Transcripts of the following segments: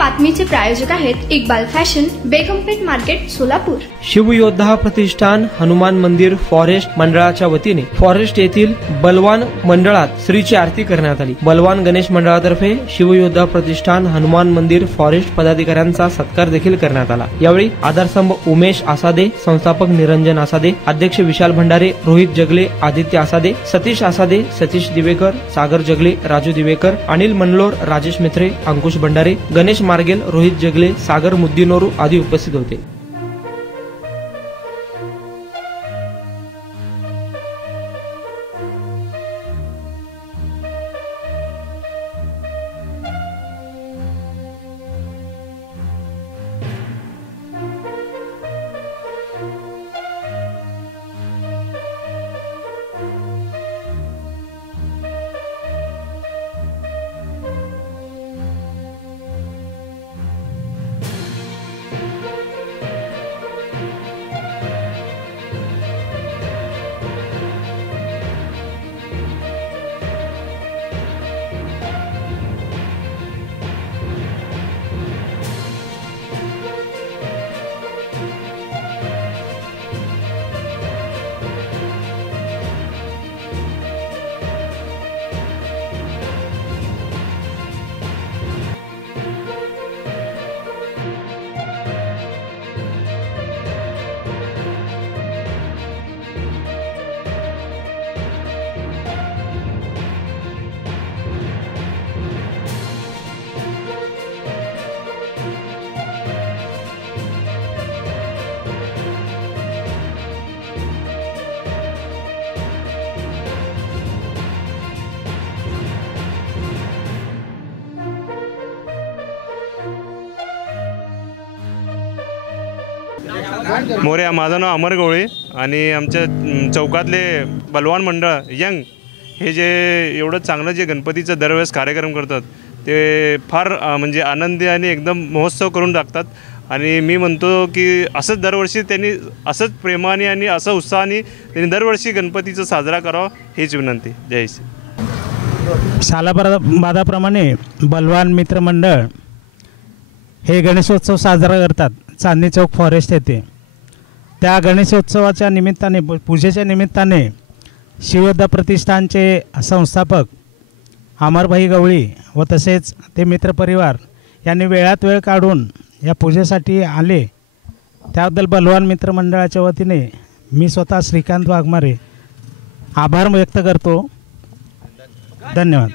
बातमीचे प्रायोजक आहेत Iqbal fashion, बेगमपेठ market, Solapur. शिवयोद्धा प्रतिष्ठान हनुमान मंदिर फॉरेस्ट मंडळाच्या वतीने फॉरेस्ट येथील बलवान मंडळात श्रीची आरती करण्यात आली। बलवान गणेश मंडळातर्फे शिवयोद्धा प्रतिष्ठान हनुमान मंदिर फॉरेस्ट पदाधिकाऱ्यांचा सत्कार देखील करण्यात आला। यावेळी आधारस्तंभ उमेश आसादे, संस्थापक निरंजन आसादे, अध्यक्ष विशाल भंडारे, रोहित जगले, आदित्य आसादे, सतीश आसादे, सतीश दिवेकर, सागर जगले, राजू दिवेकर, अनिल मनलोर, राजेश मित्रे, अंकुश भंडारे, गणेश मार्गेल, रोहित जगले, सागर मुद्दीनोरू आदी उपस्थित होते। मोर्या, माझं नाव अमर गवळे आणि आमच्या चौकातले बलवान मंडळ यंग हे जे एवढं चांगलं जे गणपतीचं दरवेळेस कार्यक्रम करतात ते फार म्हणजे आनंदी आणि एकदम महोत्सव करून टाकतात। आणि मी म्हणतो की असंच दरवर्षी त्यांनी असंच प्रेमाने आणि असं उत्साहाने त्यांनी दरवर्षी गणपतीचं साजरा करावा हीच विनंती। जय श्री। सालाबादाप्रमाणे बलवान मित्र मंडळ हे गणेशोत्सव साजरा करतात चांदणी चौक फॉरेस्ट येथे। त्या गणेशोत्सवाच्या निमित्ताने, पूजेच्या निमित्ताने शिवयोद्धा प्रतिष्ठानचे संस्थापक अमरभाई गवळी व तसेच ते मित्रपरिवार यांनी वेळात वेळ काढून या पूजेसाठी आले, त्याबद्दल बलवान मित्र मंडळाच्या वतीने मी स्वतः श्रीकांत वाघमारे आभार व्यक्त करतो। धन्यवाद।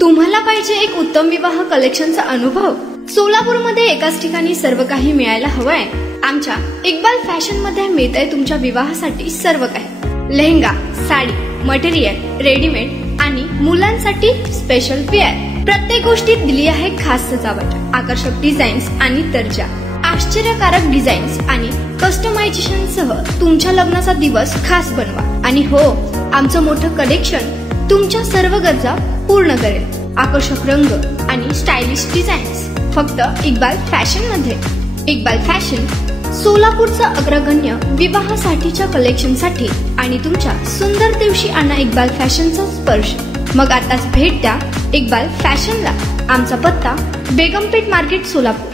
तुम्हाला पाहिजे एक उत्तम विवाह कलेक्शनचा अनुभव? सोलापूरमध्ये एकाच ठिकाणी सर्व काही मिळायला हवंय? आमच्या इक्बाल फॅशन मध्ये मिळतंय तुमच्या विवाहासाठी सर्व काही। लेहंगा, साडी, मटेरियल, रेडीमेड आणि मुलांसाठी स्पेशल वेअर। प्रत्येक गोष्टीत दिली आहे खास सजावट, आकर्षक डिझाईन्स आणि दर्जा, आश्चर्यकारक डिझाईन्स आणि कस्टमायझेशन सह तुमच्या लग्नाचा दिवस खास बनवा। आणि हो, आमचं मोठं कलेक्शन तुमच्या सर्व गरजा पूर्ण करेल। आकर्षक रंग आणि स्टायलिश डिझाईन्स फक्त इक्बाल फॅशन मध्ये। इक्बाल फॅशन सोलापूरचा अग्रगण्य विवाहासाठीच्या कलेक्शनसाठी आणि तुमच्या सुंदर दिवशी आणा इक्बाल फॅशनचा स्पर्श। मग आताच भेट द्या इक्बाल फॅशनला। आमचा पत्ता बेगमपेठ मार्केट, सोलापूर।